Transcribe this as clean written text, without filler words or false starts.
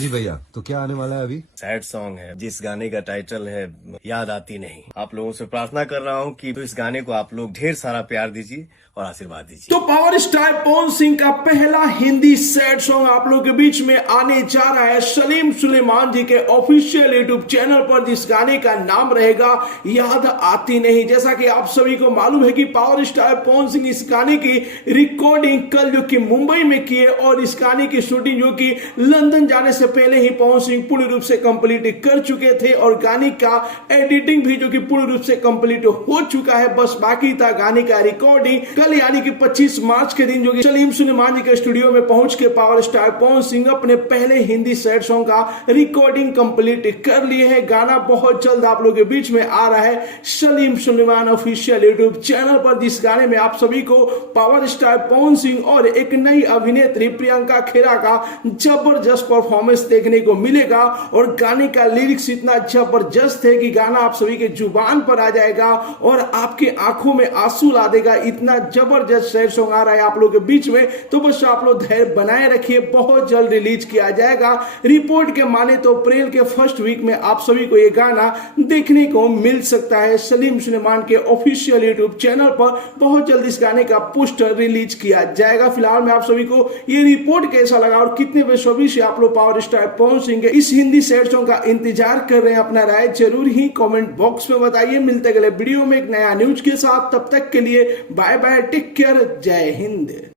जी भैया, तो क्या आने वाला है अभी? सैड सॉन्ग है जिस गाने का टाइटल है याद आती नहीं। आप लोगों से प्रार्थना कर रहा हूँ कि इस गाने को आप लोग ढेर सारा प्यार दीजिए और आशीर्वाद दीजिए। तो पावर स्टार पवन सिंह का पहला हिंदी सैड सॉन्ग आप लोगों के बीच में आने जा रहा है सलीम सुलेमान जी के ऑफिशियल यूट्यूब चैनल पर, जिस गाने का नाम रहेगा याद आती नहीं। जैसा कि आप सभी को मालूम है कि पावर स्टार पवन सिंह इस गाने की रिकॉर्डिंग कल जो कि मुंबई में की है और इस गाने की शूटिंग जो कि लंदन जाने से पहले ही पवन सिंह पूर्ण रूप से कंप्लीट कर चुके थे और गाने का एडिटिंग भी जो कि पूर्ण रूप से कंप्लीट हो चुका है। बस बाकी था गाने का रिकॉर्डिंग। कल यानी कि 25 मार्च के दिन जो कि सलीम सुलेमान जी के स्टूडियो में पहुंच के पावर स्टार पवन सिंह अपने पहले हिंदी सैड सॉन्ग का रिकॉर्डिंग कंप्लीट कर लिए हैं। गाना बहुत जल्द आप लोगों के बीच में आ रहा है Salim Sulaiman official YouTube channel पर, जिस गाने में आप सभी को पावर स्टार पवन सिंह और एक नई अभिनेत्री प्रियंका खेरा का जबरदस्त परफॉर्मेंस देखने को मिलेगा। और गाने का लिरिक्स इतना जबरदस्त है कि गाना आप सभी के जुबान पर आ जाएगा और आपके आंखों में आंसू ला देगा। इतना जबरदस्त सैड सॉन्ग आ रहा है आप लोगों के बीच में, तो बस आप लोग धैर्य बनाए रखिए, बहुत जल्द रिलीज किया जाएगा। रिपोर्ट के माने तो अप्रैल के फर्स्ट वीक में आप सभी को ये गाना देखने को मिल सकता है सलीम सुलेमान के ऑफिशियल यूट्यूब चैनल पर। बहुत जल्द इस गाने का पोस्टर रिलीज किया जाएगा। फिलहाल मैं आप सभी को ये रिपोर्ट कैसा लगा और कितने बेसब्री से आप लोग पावर स्टार पवन सिंह इस हिंदी सैड सॉन्ग का इंतजार कर रहे हैं, अपना राय जरूर ही कमेंट बॉक्स में बताइए। मिलते अगले वीडियो में एक नया न्यूज के साथ, तब तक के लिए बाय बाय, टेक केयर, जय हिंद।